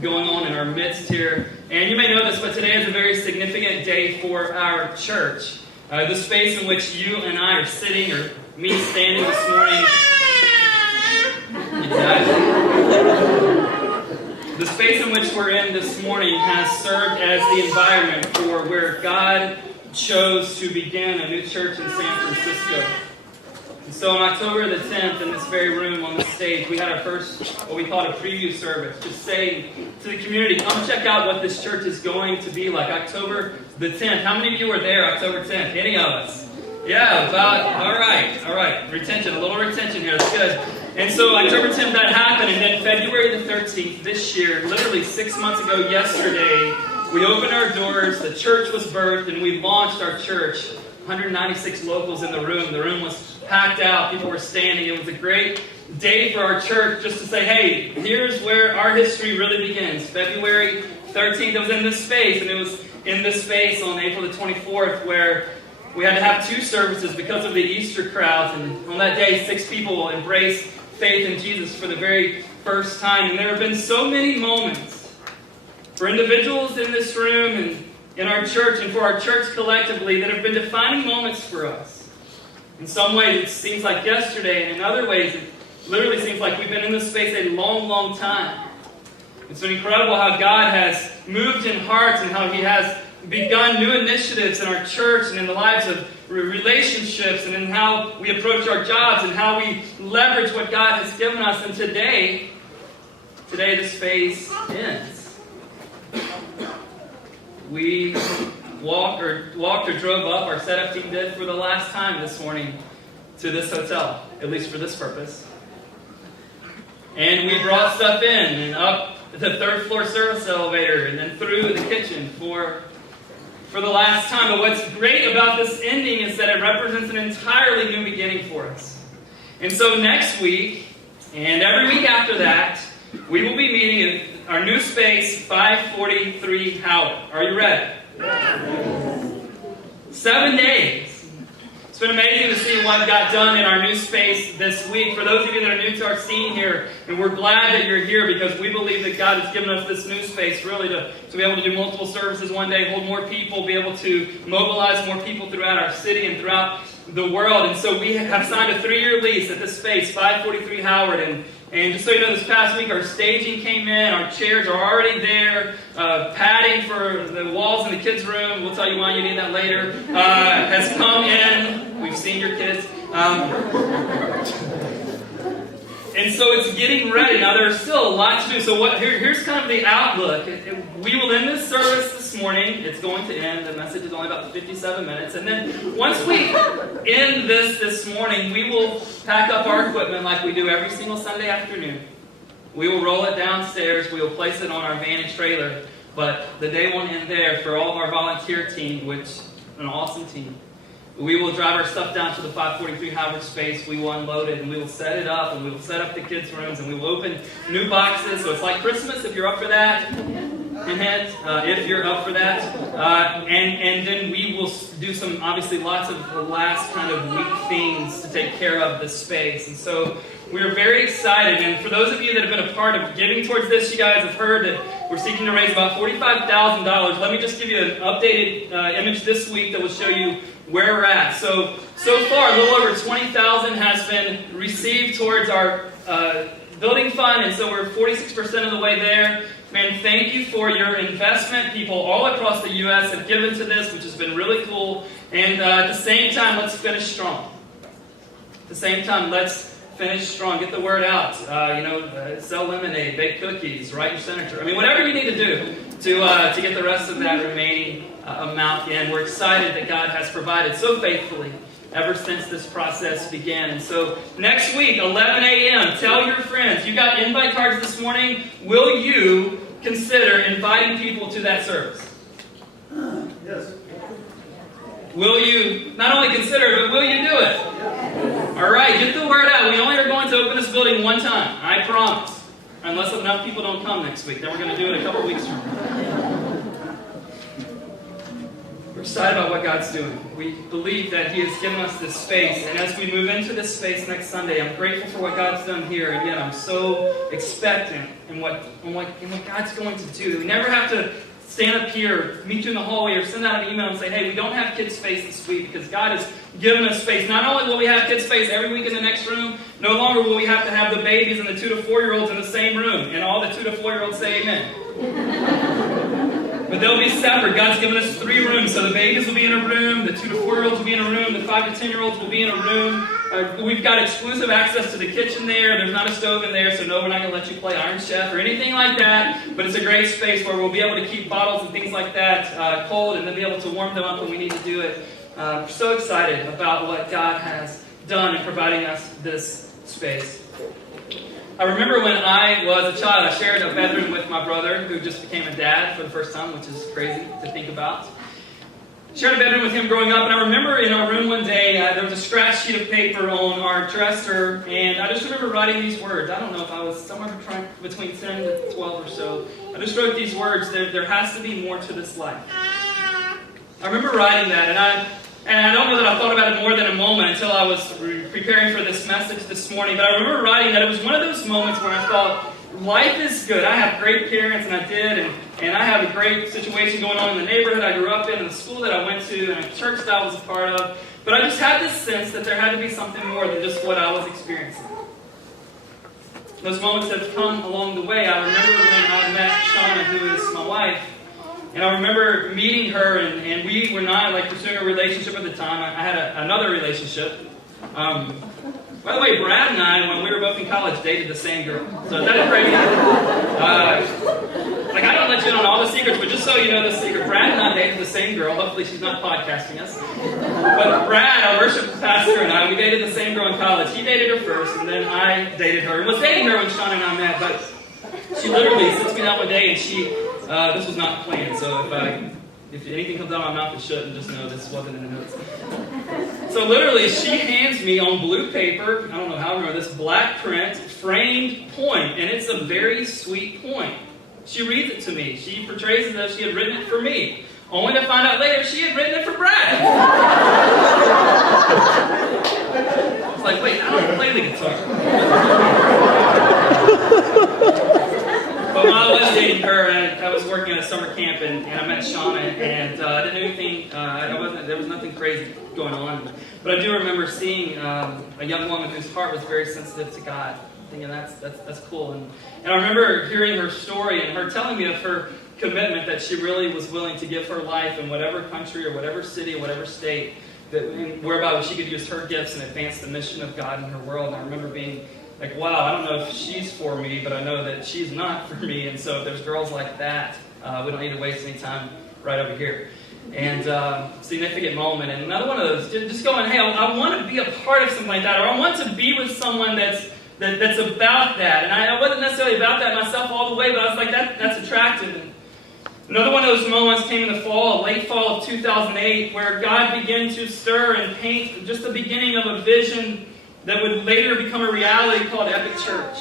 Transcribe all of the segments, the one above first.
going on in our midst here. And you may know this, but today is a very significant day for our church. The space in which you and I are sitting, or me standing this morning. Exactly. The space in which we're in this morning has served as the environment for where God chose to begin a new church in San Francisco. And so on October the 10th, in this very room on the stage, we had our first, what we called a preview service, just saying to the community, come check out what this church is going to be like. October the 10th. How many of you were there October 10th? Any of us? Yeah, about, all right. Retention, a little retention here, that's good. And so October 10th that happened, and then February the 13th this year, literally 6 months ago yesterday, we opened our doors, the church was birthed, and we launched our church. 196 locals in the room. The room was packed out. People were standing. It was a great day for our church just to say, hey, here's where our history really begins. February 13th, it was in this space, and it was in this space on April the 24th where we had to have 2 services because of the Easter crowds. And on that day, 6 people embraced faith in Jesus for the very first time. And there have been so many moments for individuals in this room and in our church and for our church collectively that have been defining moments for us. In some ways, it seems like yesterday, and in other ways, it literally seems like we've been in this space a long, long time. It's been incredible how God has moved in hearts and how He has begun new initiatives in our church and in the lives of relationships and in how we approach our jobs and how we leverage what God has given us. And today this phase ends. We walked or drove up, our setup team did, for the last time this morning to this hotel, at least for this purpose. And we brought stuff in and up the 3rd floor service elevator and then through the kitchen for the last time. But what's great about this ending is that it represents an entirely new beginning for us. And so next week, and every week after that, we will be meeting in our new space, 543 Howard. Are you ready? 7 days. It's been amazing to see what got done in our new space this week. For those of you that are new to our scene here, and we're glad that you're here because we believe that God has given us this new space really to be able to do multiple services one day, hold more people, be able to mobilize more people throughout our city and throughout the world. And so we have signed a 3-year lease at this space, 543 Howard. And just so you know, this past week our staging came in, our chairs are already there, padding for the walls in the kids' room, we'll tell you why you need that later, has come in. We've seen your kids. And so it's getting ready. Now there's still a lot to do. So here's kind of the outlook. We will end this service this morning. It's going to end. The message is only about 57 minutes. And then once we end this morning, we will pack up our equipment like we do every single Sunday afternoon. We will roll it downstairs. We will place it on our van and trailer. But the day won't end there. For all of our volunteer team, which is an awesome team, we will drive our stuff down to the 543 Howard space. We will unload it, and we will set it up, and we will set up the kids' rooms, and we will open new boxes. So it's like Christmas, if you're up for that. If you're up for that. And then we will do some, obviously, lots of the last kind of week things to take care of the space. And so we're very excited. And for those of you that have been a part of giving towards this, you guys have heard that we're seeking to raise about $45,000. Let me just give you an updated image this week that will show you where we're at. So far, a little over $20,000 has been received towards our building fund, and so we're 46% of the way there. Man, thank you for your investment. People all across the U.S. have given to this, which has been really cool. And at the same time, let's finish strong. At the same time, let's finish strong. Get the word out. Sell lemonade, bake cookies, write your senator. I mean, whatever you need to do to get the rest of that remaining amount in. We're excited that God has provided so faithfully ever since this process began. And so next week, 11 a.m., tell your friends. You got invite cards this morning. Will you consider inviting people to that service? Yes. Will you not only consider it, but will you do it? All right, get the word out. We only are going to open this building one time. I promise. Unless enough people don't come next week. Then we're going to do it a couple weeks from now. excited about what God's doing. We believe that He has given us this space, and as we move into this space next Sunday, I'm grateful for what God's done here, and yet I'm so expectant in what God's going to do. We never have to stand up here, meet you in the hallway, or send out an email and say, hey, we don't have kids' space this week, because God has given us space. Not only will we have kids' space every week in the next room, no longer will we have to have the babies and the 2 to 4-year-olds in the same room, and all the 2 to 4-year-olds say amen. But they'll be separate. God's given us 3 rooms, so the babies will be in a room, the 2 to 4-year-olds will be in a room, the 5 to 10-year-olds will be in a room. We've got exclusive access to the kitchen there. There's not a stove in there, so no, we're not going to let you play Iron Chef or anything like that. But it's a great space where we'll be able to keep bottles and things like that cold, and then be able to warm them up when we need to do it. We're so excited about what God has done in providing us this space. I remember when I was a child, I shared a bedroom with my brother, who just became a dad for the first time, which is crazy to think about. Shared a bedroom with him growing up, and I remember in our room one day, there was a scratch sheet of paper on our dresser, and I just remember writing these words. I don't know if I was somewhere between 10 to 12 or so. I just wrote these words, there has to be more to this life. I remember writing that, and I don't know that I thought about it more than a moment until I was preparing for this message this morning, but I remember writing that it was one of those moments where I thought, life is good. I have great parents, and I did, and I have a great situation going on in the neighborhood I grew up in, and the school that I went to, and a church that I was a part of. But I just had this sense that there had to be something more than just what I was experiencing. Those moments have come along the way. I remember when I met Shauna, who is my wife, and I remember meeting her, and we were not pursuing a relationship at the time. I had another relationship. By the way, Brad and I, when we were both in college, dated the same girl. So is that crazy? I don't let you in on all the secrets, but just so you know the secret, Brad and I dated the same girl. Hopefully she's not podcasting us. But Brad, our worship pastor, and I, we dated the same girl in college. He dated her first, and then I dated her. And was dating her when Sean and I met, but she literally sits me down one day, and this was not planned, so if anything comes out of my mouth, it shouldn't. Just know this wasn't in the notes. So literally, she hands me on blue paper, I don't know how I remember this, black print, framed poem, and it's a very sweet poem. She reads it to me. She portrays it as she had written it for me, only to find out later she had written it for Brad. I was like, wait, I don't play the guitar. But while I was dating her, I was working at a summer camp, and I met Shauna, and I didn't do anything. There was nothing crazy going on. But I do remember seeing a young woman whose heart was very sensitive to God, thinking that's cool. And I remember hearing her story and her telling me of her commitment that she really was willing to give her life in whatever country or whatever city or whatever state whereby she could use her gifts and advance the mission of God in her world. And I remember being like, wow, I don't know if she's for me, but I know that she's not for me. And so if there's girls like that, we don't need to waste any time right over here. And significant moment. And another one of those, just going, hey, I want to be a part of something like that, or I want to be with someone that's about that. And I wasn't necessarily about that myself all the way, but I was like, that's attractive. And another one of those moments came in the fall, late fall of 2008, where God began to stir and paint just the beginning of a vision that would later become a reality called Epic Church.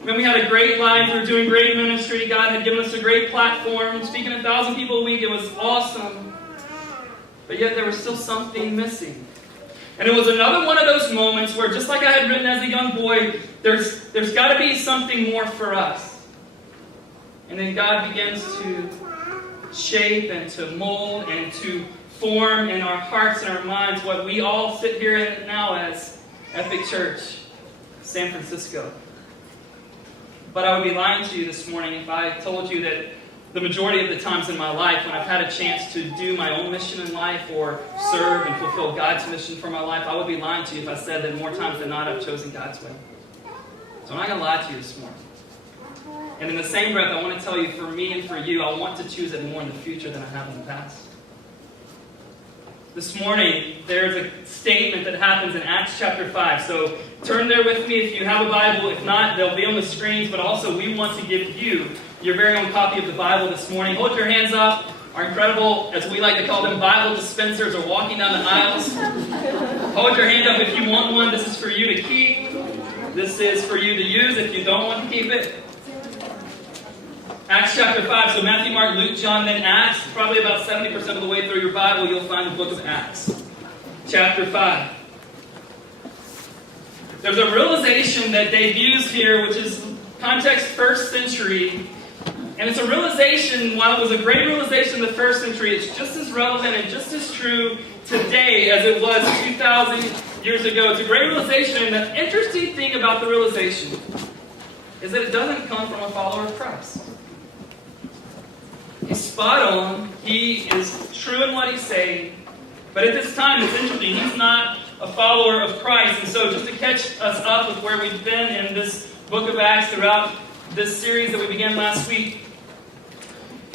When we had a great life, we were doing great ministry, God had given us a great platform, speaking to 1,000 people a week, it was awesome. But yet there was still something missing. And it was another one of those moments where, just like I had written as a young boy, there's got to be something more for us. And then God begins to shape and to mold and to form in our hearts and our minds what we all sit here now as Epic Church, San Francisco. But I would be lying to you this morning if I told you that the majority of the times in my life when I've had a chance to do my own mission in life or serve and fulfill God's mission for my life, I would be lying to you if I said that more times than not I've chosen God's way. So I'm not going to lie to you this morning. And in the same breath, I want to tell you, for me and for you, I want to choose it more in the future than I have in the past. This morning, there's a statement that happens in Acts chapter 5. So turn there with me if you have a Bible. If not, they'll be on the screens. But also, we want to give you your very own copy of the Bible this morning. Hold your hands up. Our incredible, as we like to call them, Bible dispensers are walking down the aisles. Hold your hand up if you want one. This is for you to keep. This is for you to use if you don't want to keep it. Acts chapter 5. So Matthew, Mark, Luke, John, then Acts. Probably about 70% of the way through your Bible, you'll find the book of Acts. Chapter 5. There's a realization that they've used here, which is context first century. And it's a realization, while it was a great realization in the first century, it's just as relevant and just as true today as it was 2,000 years ago. It's a great realization, and the interesting thing about the realization is that it doesn't come from a follower of Christ. He's spot on. He is true in what he's saying. But at this time, it's interesting. He's not a follower of Christ. And so just to catch us up with where we've been in this book of Acts throughout this series that we began last week,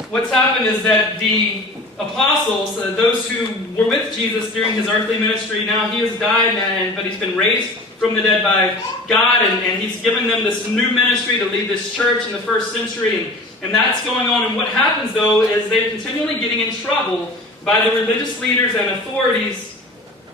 what's happened is that the apostles, those who were with Jesus during his earthly ministry, now he has died, but he's been raised from the dead by God, and he's given them this new ministry to lead this church in the first century, and that's going on. And what happens, though, is they're continually getting in trouble by the religious leaders and authorities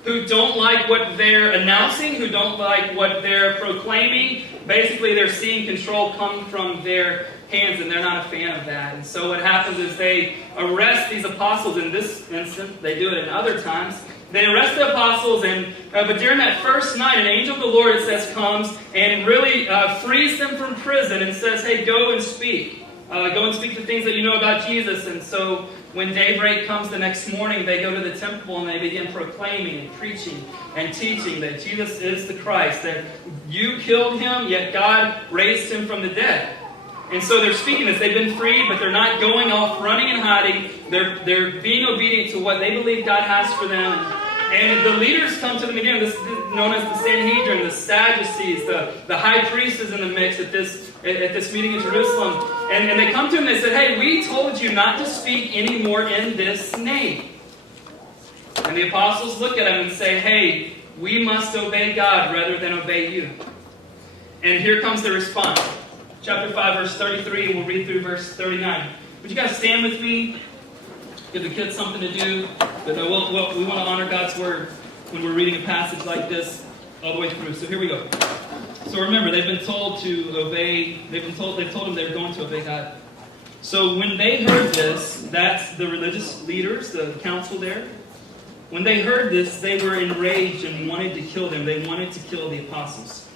who don't like what they're announcing, who don't like what they're proclaiming. Basically, they're seeing control come from their hands, and they're not a fan of that. And so what happens is they arrest these apostles. In this instance, they do it in other times. They arrest the apostles, but during that first night, an angel of the Lord, it says, comes and really frees them from prison and says, hey, go and speak. Go and speak the things that you know about Jesus. And so when daybreak comes the next morning, they go to the temple and they begin proclaiming and preaching and teaching that Jesus is the Christ, that you killed him, yet God raised him from the dead. And so they're speaking this. They've been freed, but they're not going off running and hiding. They're being obedient to what they believe God has for them. And the leaders come to them again. This is known as the Sanhedrin, the Sadducees, the high priest is in the mix at this meeting in Jerusalem. And they come to him and they said, hey, we told you not to speak anymore in this name. And the apostles look at him and say, hey, we must obey God rather than obey you. And here comes the response. Chapter 5, verse 33, and we'll read through verse 39. Would you guys stand with me? Give the kids something to do. But we want to honor God's word when we're reading a passage like this all the way through. So here we go. So remember, they've been told to obey. They've told them they're going to obey God. So when they heard this, that's the religious leaders, the council there. When they heard this, they were enraged and wanted to kill them. They wanted to kill the apostles.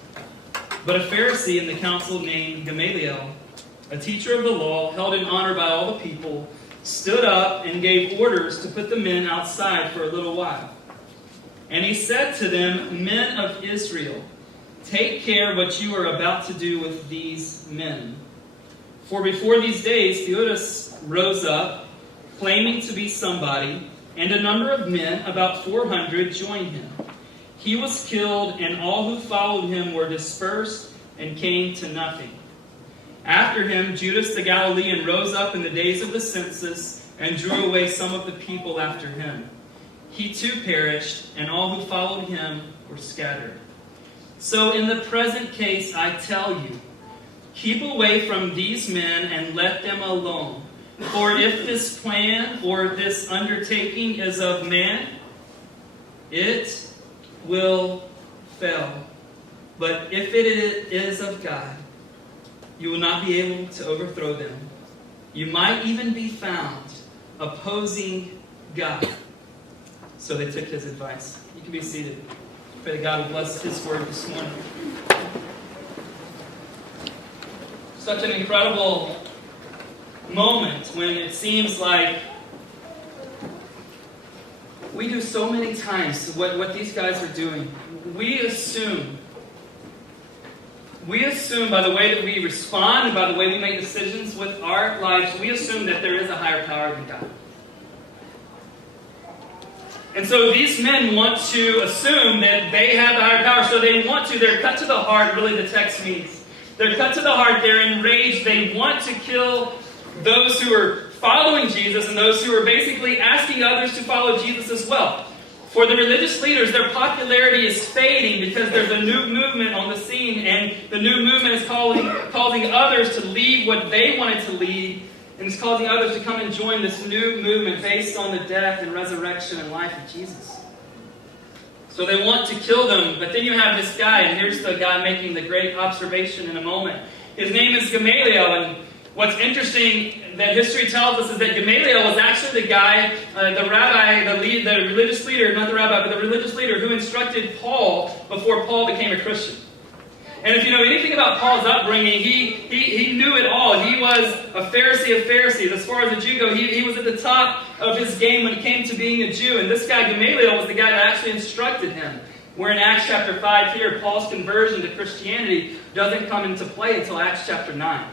But a Pharisee in the council named Gamaliel, a teacher of the law, held in honor by all the people, stood up and gave orders to put the men outside for a little while. And he said to them, men of Israel, take care what you are about to do with these men. For before these days, Theudas rose up, claiming to be somebody, and a number of men, about 400, joined him. He was killed, and all who followed him were dispersed and came to nothing. After him, Judas the Galilean rose up in the days of the census and drew away some of the people after him. He too perished, and all who followed him were scattered. So in the present case, I tell you, keep away from these men and let them alone. For if this plan or this undertaking is of man, it will fail. But if it is of God, you will not be able to overthrow them. You might even be found opposing God. So they took his advice. You can be seated. Pray that God will bless his word this morning. Such an incredible moment when it seems like we do so many times what these guys are doing. We assume by the way that we respond and by the way we make decisions with our lives, we assume that there is a higher power than God. And so these men want to assume that they have the higher power, so they're cut to the heart, really the text means. They're cut to the heart, they're enraged, they want to kill those who are following Jesus and those who are basically asking others to follow Jesus as well. For the religious leaders, their popularity is fading because there's a new movement on the scene, and the new movement is causing others to leave what they wanted to leave, and it's causing others to come and join this new movement based on the death and resurrection and life of Jesus. So they want to kill them, but then you have this guy, and here's the guy making the great observation in a moment. His name is Gamaliel, and What's interesting that history tells us is that Gamaliel was actually the guy, the rabbi, the religious leader, not the rabbi, but the religious leader who instructed Paul before Paul became a Christian. And if you know anything about Paul's upbringing, he knew it all. He was a Pharisee of Pharisees. As far as a Jew go, he was at the top of his game when it came to being a Jew. And this guy, Gamaliel, was the guy that actually instructed him. Where in Acts chapter 5 here, Paul's conversion to Christianity doesn't come into play until Acts chapter 9.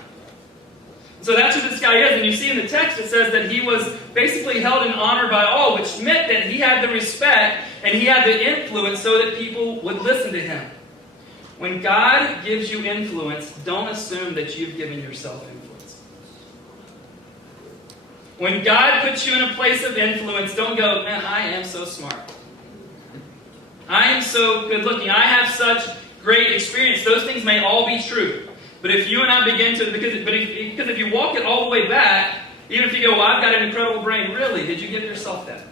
So that's who this guy is. And you see in the text it says that he was basically held in honor by all, which meant that he had the respect and he had the influence so that people would listen to him. When God gives you influence, don't assume that you've given yourself influence. When God puts you in a place of influence, don't go, man, I am so smart. I am so good looking. I have such great experience. Those things may all be true. But if you and I begin to, because if you walk it all the way back, even if you go, well, I've got an incredible brain, really, did you give yourself that?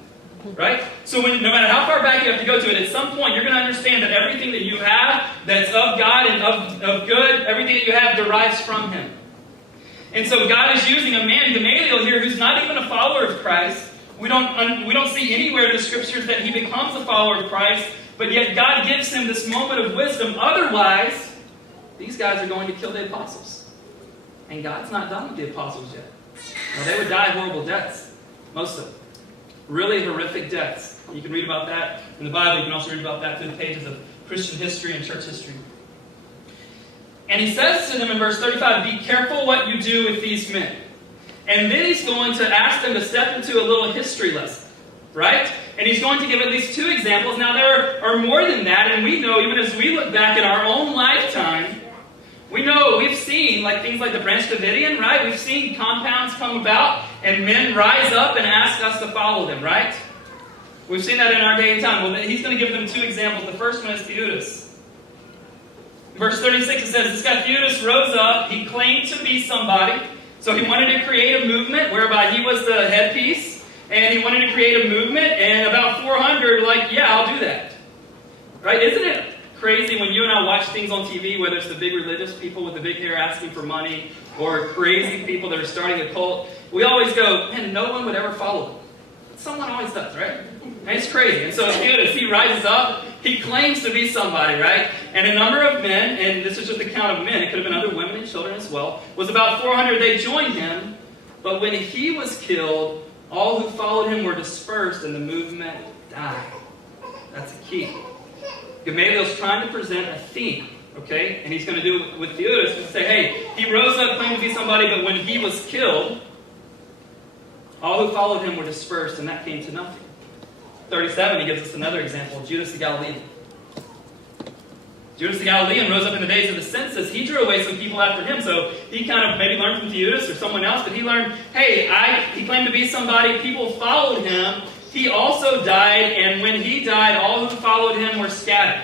Right? So no matter how far back you have to go to it, at some point you're going to understand that everything that you have that's of God and of good, everything that you have derives from Him. And so God is using a man, Gamaliel here, who's not even a follower of Christ. We don't see anywhere in the Scriptures that he becomes a follower of Christ, but yet God gives him this moment of wisdom. Otherwise, these guys are going to kill the apostles. And God's not done with the apostles yet. Now, they would die horrible deaths. Most of them. Really horrific deaths. You can read about that in the Bible. You can also read about that through the pages of Christian history and church history. And he says to them in verse 35, be careful what you do with these men. And then he's going to ask them to step into a little history lesson. Right? And he's going to give at least two examples. Now there are more than that. And we know, even as we look back at our own lifetime, we know, we've seen things like the Branch Davidian, right? We've seen compounds come about and men rise up and ask us to follow them, right? We've seen that in our day and time. Well, he's going to give them two examples. The first one is Theudas. Verse 36, it says, this guy Theudas rose up. He claimed to be somebody. So he wanted to create a movement whereby he was the headpiece. And he wanted to create a movement. And about 400 yeah, I'll do that. Right? Isn't it crazy when you and I watch things on TV, whether it's the big religious people with the big hair asking for money or crazy people that are starting a cult, we always go, man, no one would ever follow them. Someone always does, right? And it's crazy. And so Theudas, he rises up, he claims to be somebody, right? And a number of men, and this is just a count of men, it could have been other women and children as well, was about 400. They joined him, but when he was killed, all who followed him were dispersed and the movement died. That's a key. Gamaliel's trying to present a theme, okay? And he's going to do it with Theudas and say, hey, he rose up, claimed to be somebody, but when he was killed, all who followed him were dispersed, and that came to nothing. 37, he gives us another example, Judas the Galilean. Judas the Galilean rose up in the days of the census. He drew away some people after him, so he kind of maybe learned from Theudas or someone else, but he learned, hey, he claimed to be somebody, people followed him. He also died, and when he died, all who followed him were scattered.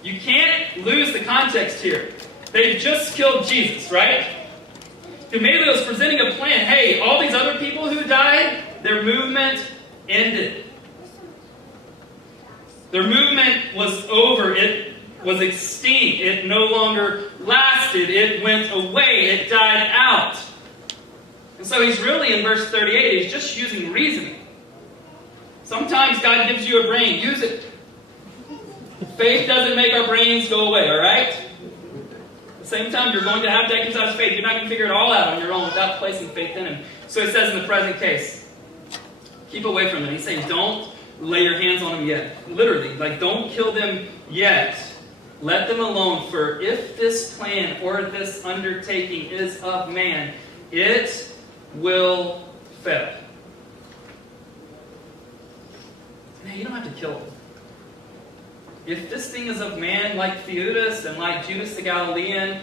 You can't lose the context here. They've just killed Jesus, right? Gamaliel is presenting a plan. Hey, all these other people who died, their movement ended. Their movement was over. It was extinct. It no longer lasted. It went away. It died out. And so he's really, in verse 38, he's just using reasoning. Sometimes God gives you a brain. Use it. Faith doesn't make our brains go away, all right? At the same time, you're going to have to exercise faith. You're not going to figure it all out on your own without placing faith in Him. So he says in the present case, keep away from them. He's saying, don't lay your hands on them yet. Literally, don't kill them yet. Let them alone, for if this plan or this undertaking is of man, it will fail. Now, you don't have to kill them. If this thing is of man, like Theudas and like Judas the Galilean,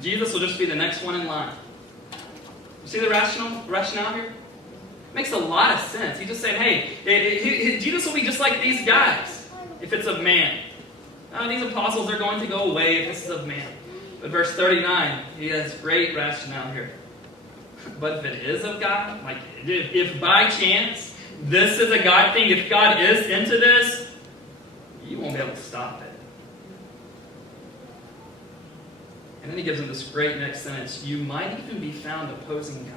Jesus will just be the next one in line. You see the rationale here? It makes a lot of sense. He's just saying, hey, Jesus will be just like these guys if it's of man. These apostles are going to go away if this is of man. But verse 39, he has great rationale here. But if it is of God, if by chance this is a God thing, if God is into this, you won't be able to stop it. And then he gives them this great next sentence. You might even be found opposing God.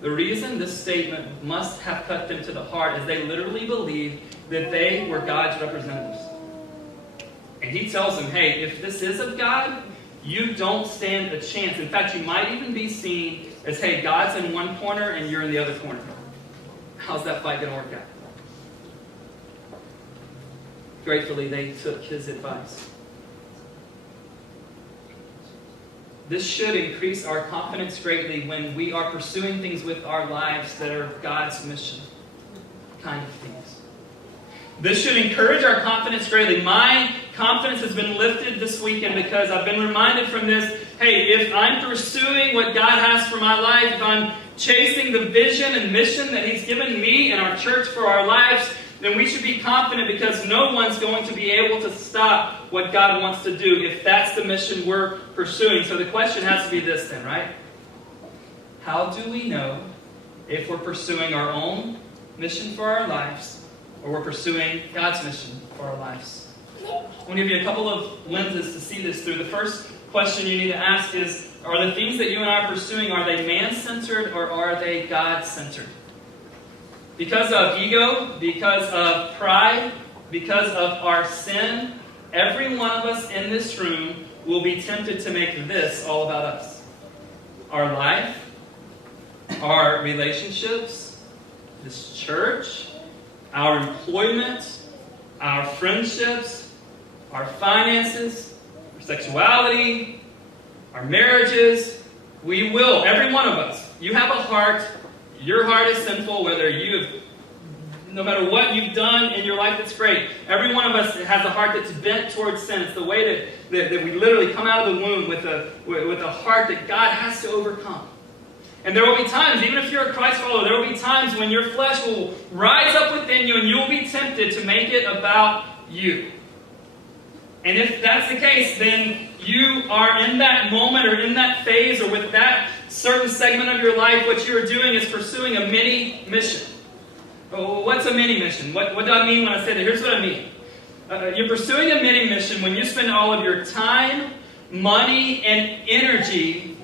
The reason this statement must have cut them to the heart is they literally believed that they were God's representatives. And he tells them, hey, if this is of God, you don't stand a chance. In fact, you might even be seen as, hey, God's in one corner and you're in the other corner. How's that fight going to work out? Gratefully, they took his advice. This should increase our confidence greatly when we are pursuing things with our lives that are God's mission kind of things. This should encourage our confidence greatly. My confidence has been lifted this weekend because I've been reminded from this, hey, if I'm pursuing what God has for my life, if I'm chasing the vision and mission that He's given me and our church for our lives, then we should be confident because no one's going to be able to stop what God wants to do if that's the mission we're pursuing. So the question has to be this then, right? How do we know if we're pursuing our own mission for our lives or we're pursuing God's mission for our lives? I want to give you a couple of lenses to see this through. The first question you need to ask is, are the things that you and I are pursuing, are they man-centered or are they God-centered? Because of ego, because of pride, because of our sin, every one of us in this room will be tempted to make this all about us. Our life, our relationships, this church, our employment, our friendships, our finances, our sexuality, our marriages. We will, every one of us. You have a heart. Your heart is sinful, whether you have, no matter what you've done in your life, that's great. Every one of us has a heart that's bent towards sin. It's the way that we literally come out of the womb with a heart that God has to overcome. And there will be times, even if you're a Christ follower, there will be times when your flesh will rise up within you and you will be tempted to make it about you. And if that's the case, then you are in that moment or in that phase or with that certain segment of your life, what you are doing is pursuing a mini mission. What's a mini mission? What do I mean when I say that? Here's what I mean. You're pursuing a mini mission when you spend all of your time, money, and energy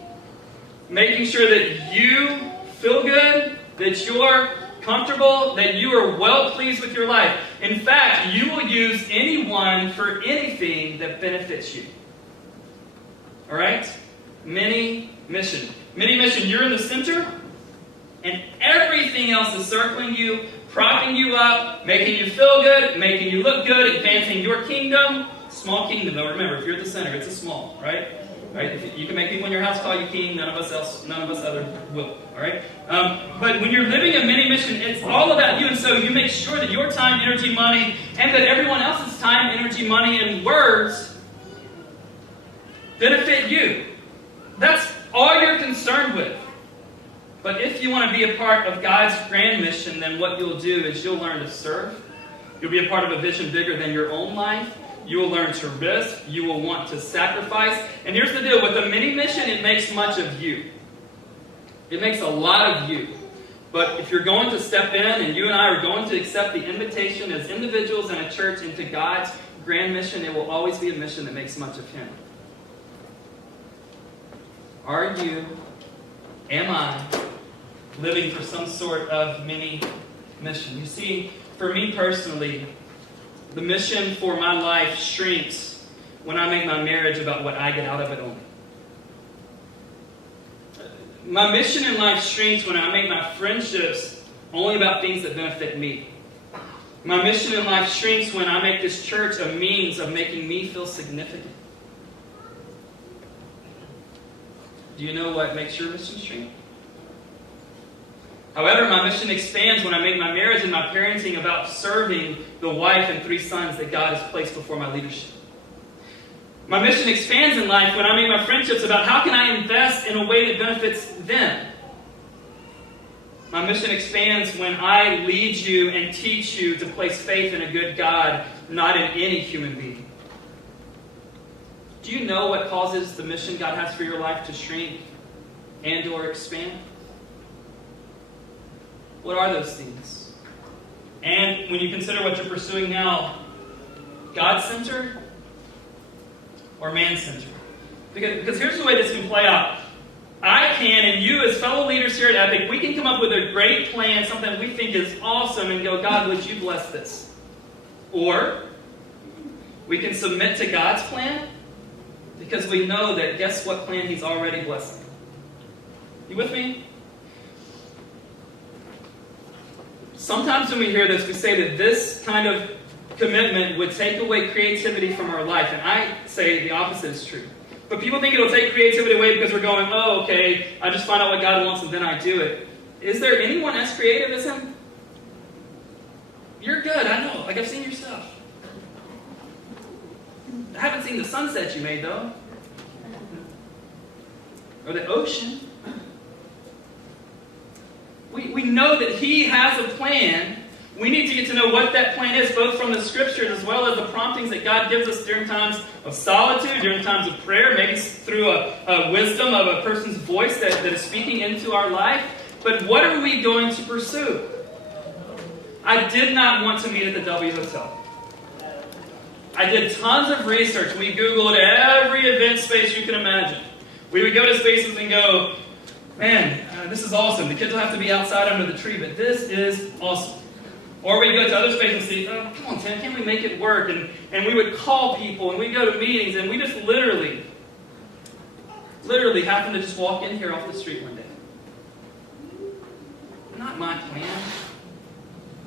making sure that you feel good, that you're comfortable, that you are well pleased with your life. In fact, you will use anyone for anything that benefits you. All right? Mini mission. Mini mission, you're in the center, and everything else is circling you, propping you up, making you feel good, making you look good, advancing your kingdom. Small kingdom, though. Remember, if you're at the center, it's a small, right? Right? You can make people in your house call you king. None of us other will. All right? But when you're living a mini mission, it's all about you, and so you make sure that your time, energy, money, and that everyone else's time, energy, money, and words benefit you. That's all you're concerned with. But if you want to be a part of God's grand mission, then what you'll do is you'll learn to serve. You'll be a part of a vision bigger than your own life. You will learn to risk. You will want to sacrifice. And here's the deal. With a mini mission, it makes much of you. It makes a lot of you. But if you're going to step in and you and I are going to accept the invitation as individuals in a church into God's grand mission, it will always be a mission that makes much of Him. Are you, am I, living for some sort of mini mission? You see, for me personally, the mission for my life shrinks when I make my marriage about what I get out of it only. My mission in life shrinks when I make my friendships only about things that benefit me. My mission in life shrinks when I make this church a means of making me feel significant. Do you know what makes your mission shrink? However, my mission expands when I make my marriage and my parenting about serving the wife and 3 sons that God has placed before my leadership. My mission expands in life when I make my friendships about how can I invest in a way that benefits them. My mission expands when I lead you and teach you to place faith in a good God, not in any human being. Do you know what causes the mission God has for your life to shrink and or expand? What are those things? And when you consider what you're pursuing now, God-centered or man-centered? Because here's the way this can play out. I can, and you as fellow leaders here at Epic, we can come up with a great plan, something we think is awesome, and go, God, would you bless this? Or we can submit to God's plan because we know that guess what plan He's already blessing. You with me? Sometimes when we hear this, we say that this kind of commitment would take away creativity from our life, and I say the opposite is true. But people think it'll take creativity away because we're going, oh, okay, I just find out what God wants and then I do it. Is there anyone as creative as Him? You're good, I know. Like, I've seen your stuff. I haven't seen the sunset you made, though. Or the ocean. We know that He has a plan. We need to get to know what that plan is, both from the Scriptures as well as the promptings that God gives us during times of solitude, during times of prayer, maybe through a wisdom of a person's voice that is speaking into our life. But what are we going to pursue? I did not want to meet at the W Hotel. I did tons of research. We Googled every event space you can imagine. We would go to spaces and go, man, this is awesome. The kids will have to be outside under the tree, but this is awesome. Or we'd go to other spaces and see, oh, come on, Tim, can't we make it work? And we would call people, and we'd go to meetings, and we just literally happened to just walk in here off the street one day. Not my plan.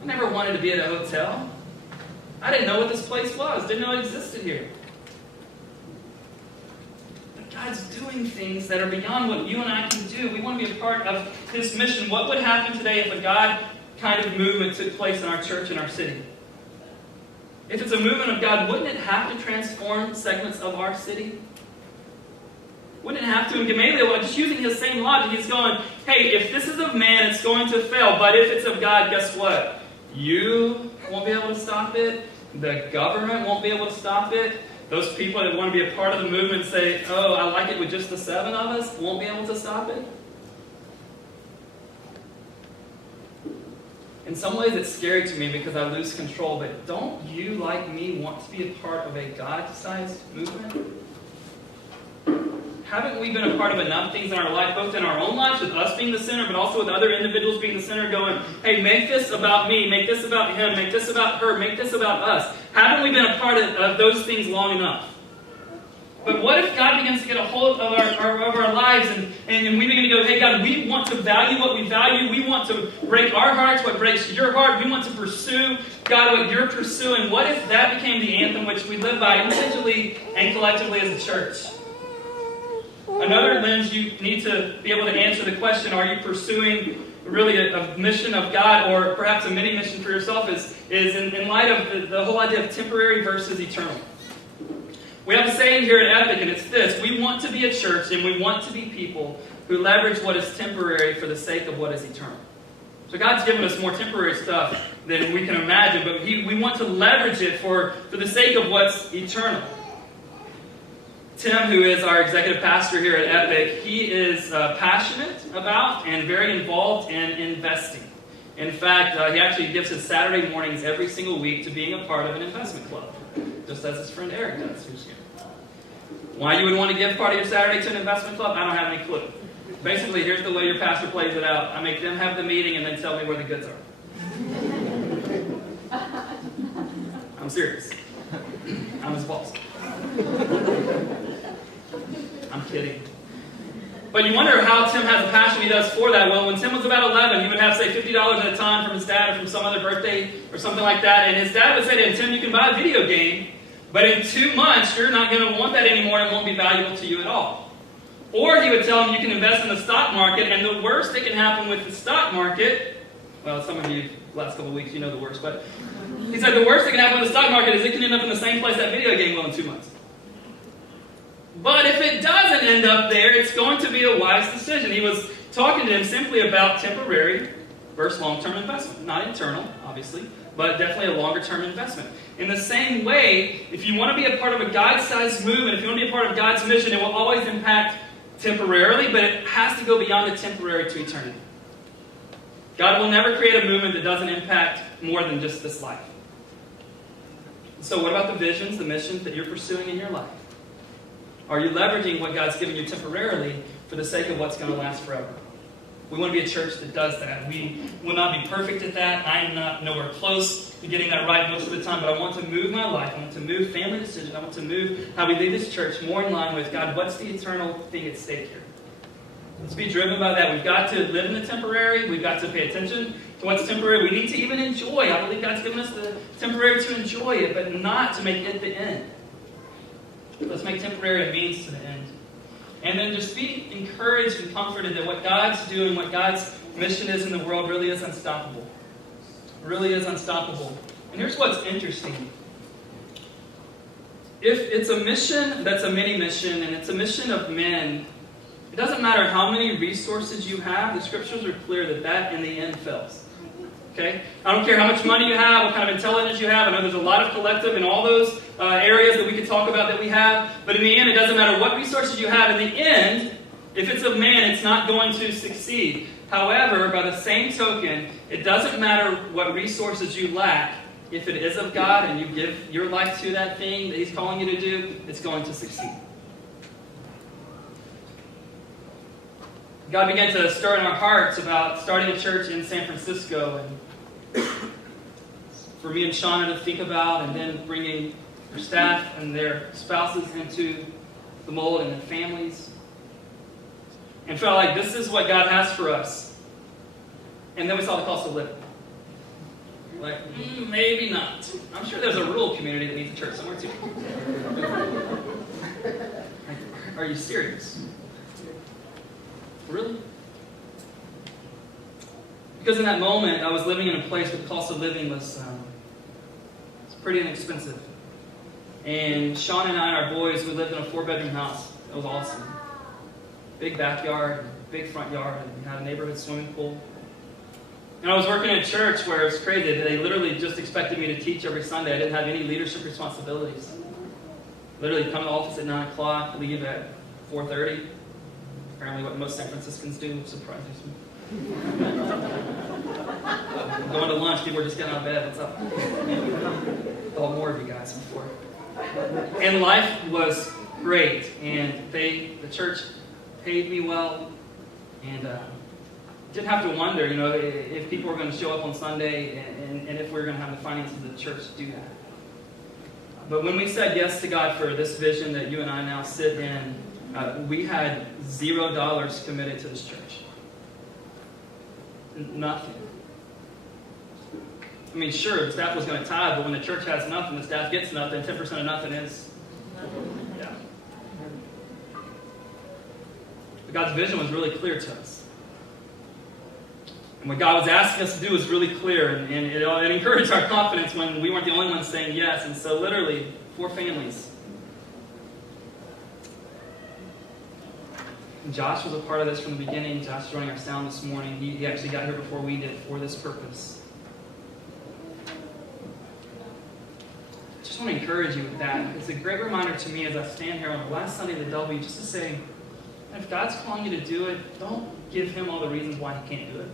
I never wanted to be at a hotel. I didn't know what this place was. Didn't know it existed here. But God's doing things that are beyond what you and I can do. We want to be a part of His mission. What would happen today if a God kind of movement took place in our church and our city? If it's a movement of God, wouldn't it have to transform segments of our city? Wouldn't it have to? And Gamaliel, just using his same logic, he's going, hey, if this is of man, it's going to fail. But if it's of God, guess what? You won't be able to stop it. The government won't be able to stop it. Those people that want to be a part of the movement say, oh, I like it with just the 7 of us, won't be able to stop it. In some ways, it's scary to me because I lose control. But don't you, like me, want to be a part of a God-sized movement? Haven't we been a part of enough things in our life, both in our own lives, with us being the center, but also with other individuals being the center, going, hey, make this about me, make this about him, make this about her, make this about us. Haven't we been a part of those things long enough? But what if God begins to get a hold of our lives and we begin to go, hey, God, we want to value what we value. We want to break our hearts, what breaks your heart. We want to pursue, God, what you're pursuing. What if that became the anthem which we live by individually and collectively as a church? Another lens you need to be able to answer the question, are you pursuing really a mission of God or perhaps a mini mission for yourself is in light of the whole idea of temporary versus eternal. We have a saying here at Epic, and it's this: we want to be a church and we want to be people who leverage what is temporary for the sake of what is eternal. So God's given us more temporary stuff than we can imagine, but we want to leverage it for the sake of what's eternal. Tim, who is our executive pastor here at Epic, he is passionate about and very involved in investing. In fact, he actually gives his Saturday mornings every single week to being a part of an investment club, just as his friend Eric does. Why you would want to give part of your Saturday to an investment club, I don't have any clue. Basically, here's the way your pastor plays it out. I make them have the meeting and then tell me where the goods are. I'm serious. I'm his boss. I'm kidding. But you wonder how Tim has the passion he does for that. Well, when Tim was about 11, he would have, say, $50 at a time from his dad or from some other birthday or something like that. And his dad would say to him, Tim, you can buy a video game, but in 2 months, you're not going to want that anymore and it won't be valuable to you at all. Or he would tell him you can invest in the stock market, and the worst that can happen with the stock market, well, some of you, last couple of weeks, you know the worst, but he said the worst that can happen with the stock market is it can end up in the same place that video game will in 2 months. But if it doesn't end up there, it's going to be a wise decision. He was talking to him simply about temporary versus long-term investment. Not eternal, obviously, but definitely a longer-term investment. In the same way, if you want to be a part of a God-sized movement, if you want to be a part of God's mission, it will always impact temporarily, but it has to go beyond the temporary to eternity. God will never create a movement that doesn't impact more than just this life. So what about the visions, the missions that you're pursuing in your life? Are you leveraging what God's given you temporarily for the sake of what's going to last forever? We want to be a church that does that. We will not be perfect at that. I am not nowhere close to getting that right most of the time, but I want to move my life. I want to move family decisions. I want to move how we lead this church more in line with God. What's the eternal thing at stake here? Let's be driven by that. We've got to live in the temporary. We've got to pay attention to what's temporary. We need to even enjoy. I believe God's given us the temporary to enjoy it, but not to make it the end. Let's make temporary a means to the end. And then just be encouraged and comforted that what God's doing, what God's mission is in the world really is unstoppable. Really is unstoppable. And here's what's interesting. If it's a mission that's a mini mission, and it's a mission of men, it doesn't matter how many resources you have, the scriptures are clear that that in the end fails. Okay? I don't care how much money you have, what kind of intelligence you have. I know there's a lot of collective in all those areas that we could talk about that we have. But in the end, it doesn't matter what resources you have. In the end, if it's of man, it's not going to succeed. However, by the same token, it doesn't matter what resources you lack. If it is of God and you give your life to that thing that He's calling you to do, it's going to succeed. God began to stir in our hearts about starting a church in San Francisco, and for me and Shauna to think about, and then bringing their staff and their spouses into the mold and their families, and felt like this is what God has for us. And then we saw the cost of living. Like, maybe not. I'm sure there's a rural community that needs a church somewhere too. Like, are you serious? Really? Because in that moment, I was living in a place where the cost of living was pretty inexpensive. And Sean and I and our boys, we lived in a 4-bedroom house. It was awesome. Big backyard, big front yard, and we had a neighborhood swimming pool. And I was working at a church where it was crazy. They literally just expected me to teach every Sunday. I didn't have any leadership responsibilities. Literally come to the office at 9 o'clock, leave at 4:30. Apparently what most San Franciscans do surprises me. Going to lunch, people are just getting out of bed. What's up? Thought more of you guys before. And life was great. And the church paid me well. And didn't have to wonder, if people were going to show up on Sunday and if we were going to have the finances of the church to do that. But when we said yes to God for this vision that you and I now sit in, we had $0 committed to this church. Nothing. I mean, sure, the staff was going to tithe, but when the church has nothing, the staff gets nothing, 10% of nothing is... Yeah. But God's vision was really clear to us. And what God was asking us to do was really clear, and it encouraged our confidence when we weren't the only ones saying yes. And so literally, 4 families. And Josh was a part of this from the beginning. Josh is running our sound this morning. He actually got here before we did for this purpose. I just want to encourage you with that. It's a great reminder to me as I stand here on the last Sunday of the W, just to say, if God's calling you to do it, don't give Him all the reasons why He can't do it.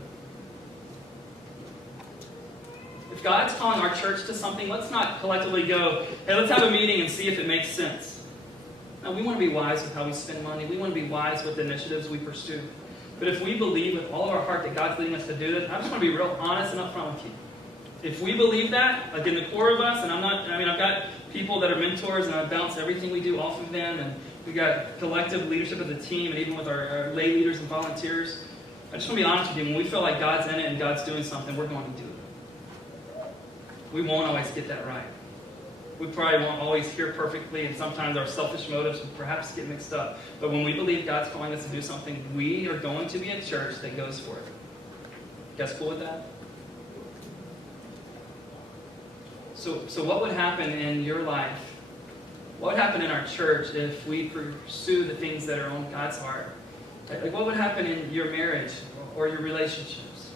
If God's calling our church to something, let's not collectively go, hey, let's have a meeting and see if it makes sense. No, we want to be wise with how we spend money. We want to be wise with the initiatives we pursue. But if we believe with all of our heart that God's leading us to do this, I just want to be real honest and upfront with you. If we believe that, like in the core of us, and I've got people that are mentors, and I bounce everything we do off of them, and we've got collective leadership as a team, and even with our lay leaders and volunteers. I just want to be honest with you. When we feel like God's in it and God's doing something, we're going to do it. We won't always get that right. We probably won't always hear perfectly, and sometimes our selfish motives will perhaps get mixed up. But when we believe God's calling us to do something, we are going to be a church that goes for it. You guys cool with that? So what would happen in your life? What would happen in our church if we pursue the things that are on God's heart? Like what would happen in your marriage or your relationships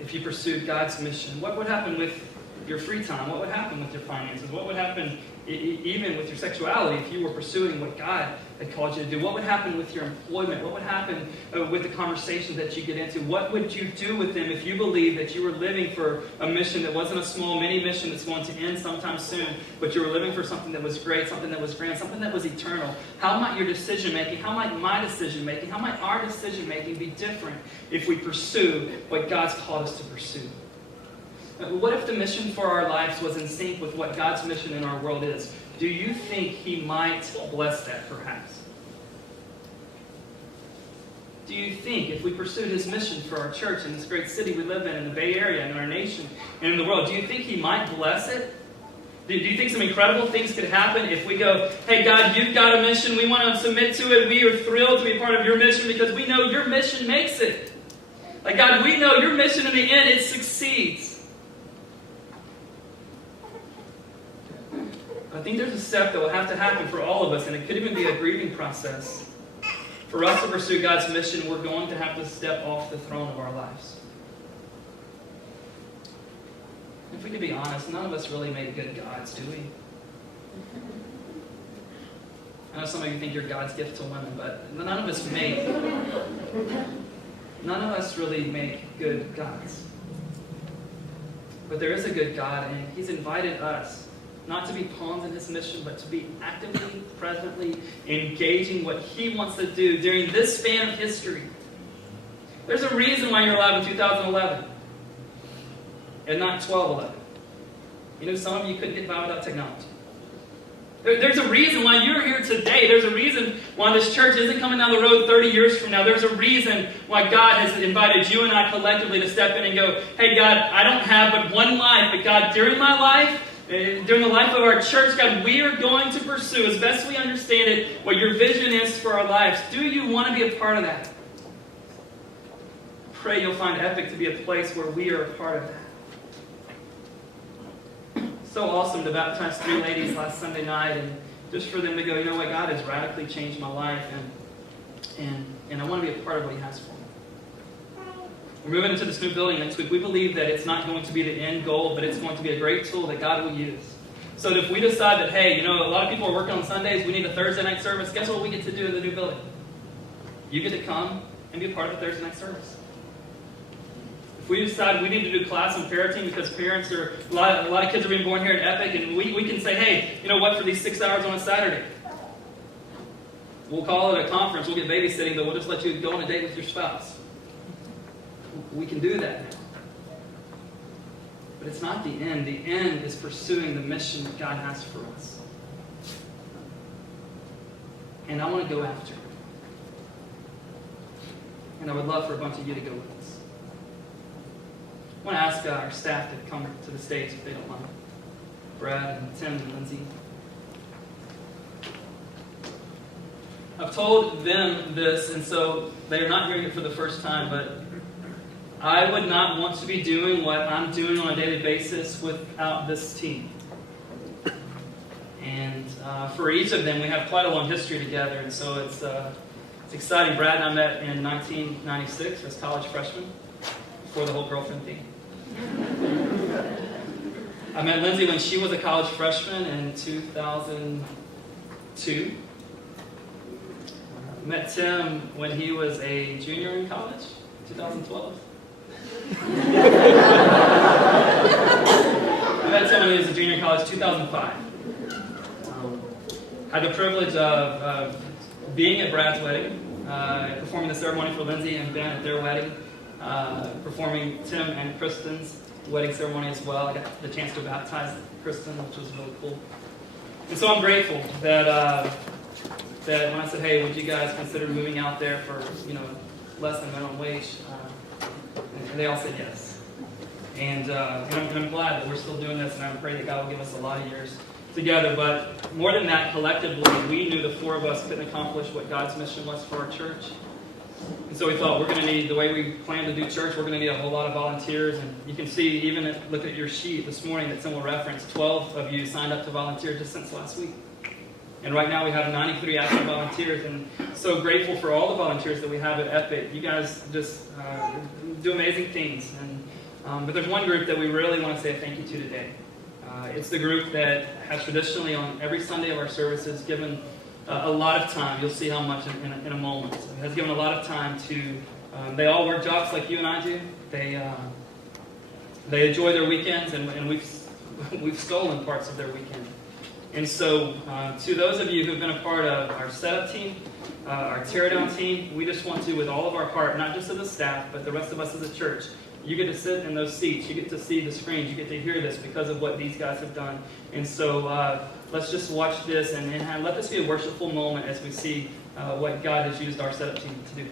if you pursued God's mission? What would happen with your free time? What would happen with your finances? What would happen Even with your sexuality, if you were pursuing what God had called you to do? What would happen with your employment? What would happen with the conversations that you get into? What would you do with them if you believed that you were living for a mission that wasn't a small mini mission that's going to end sometime soon, but you were living for something that was great, something that was grand, something that was eternal? How might your decision making, how might my decision making, how might our decision making be different if we pursue what God's called us to pursue? What if the mission for our lives was in sync with what God's mission in our world is? Do you think He might bless that, perhaps? Do you think if we pursued His mission for our church in this great city we live in the Bay Area, and in our nation, and in the world, do you think He might bless it? Do you think some incredible things could happen if we go, hey God, you've got a mission, we want to submit to it, we are thrilled to be part of your mission because we know your mission makes it. Like God, we know your mission in the end, it succeeds. I think there's a step that will have to happen for all of us, and it could even be a grieving process. For us to pursue God's mission, we're going to have to step off the throne of our lives. If we could be honest, none of us really make good gods, do we? I know some of you think you're God's gift to women, but none of us really make good gods. But there is a good God, and He's invited us not to be pawns in His mission, but to be actively, presently engaging what He wants to do during this span of history. There's a reason why you're alive in 2011 and not 1211. You know, some of you couldn't get by without technology. There's a reason why you're here today. There's a reason why this church isn't coming down the road 30 years from now. There's a reason why God has invited you and I collectively to step in and go, hey God, I don't have but one life, but God, during my life, during the life of our church, God, we are going to pursue, as best we understand it, what your vision is for our lives. Do you want to be a part of that? Pray you'll find Epic to be a place where we are a part of that. So awesome to baptize 3 ladies last Sunday night, and just for them to go, you know what, God has radically changed my life, and I want to be a part of what He has for me. We're moving into this new building next week. We believe that it's not going to be the end goal, but it's going to be a great tool that God will use. So that if we decide that, hey, you know, a lot of people are working on Sundays, we need a Thursday night service, guess what we get to do in the new building? You get to come and be a part of the Thursday night service. If we decide we need to do class on parenting because parents are, a lot of kids are being born here at Epic, and we can say, hey, you know what, for these 6 hours on a Saturday, we'll call it a conference, we'll get babysitting, but we'll just let you go on a date with your spouse. We can do that now. But it's not the end. The end is pursuing the mission that God has for us. And I want to go after it. And I would love for a bunch of you to go with us. I want to ask our staff to come to the stage if they don't mind. Brad and Tim and Lindsay. I've told them this, and so they're not hearing it for the first time, but I would not want to be doing what I'm doing on a daily basis without this team. And for each of them, we have quite a long history together, and so it's exciting. Brad and I met in 1996 as college freshmen, before the whole girlfriend thing. I met Lindsay when she was a college freshman in 2002. I met Tim when he was a junior in college, 2012. I met Tim when he was a junior in college, 2005. I had the privilege of being at Brad's wedding, performing the ceremony for Lindsay and Ben at their wedding, performing Tim and Kristen's wedding ceremony as well. I got the chance to baptize Kristen, which was really cool. And so I'm grateful that that when I said, hey, would you guys consider moving out there for, less than minimum wage? And they all said yes. And I'm glad that we're still doing this, and I pray that God will give us a lot of years together. But more than that, collectively, we knew the 4 of us couldn't accomplish what God's mission was for our church. And so we thought, we're going to need, the way we plan to do church, we're going to need a whole lot of volunteers. And you can see, even look at your sheet this morning, that Tim will reference, 12 of you signed up to volunteer just since last week. And right now we have 93 active volunteers, and so grateful for all the volunteers that we have at Epic. You guys just do amazing things. And but there's one group that we really want to say a thank you to today. It's the group that has traditionally on every Sunday of our services given a lot of time. You'll see how much in a moment. So it has given a lot of time to, they all work jobs like you and I do. They enjoy their weekends, and we've stolen parts of their weekend. And so to those of you who've been a part of our setup team, our teardown team, we just want to, with all of our heart, not just as a staff, but the rest of us as a church, you get to sit in those seats, you get to see the screens, you get to hear this because of what these guys have done. And so let's just watch this and let this be a worshipful moment as we see what God has used our setup team to do.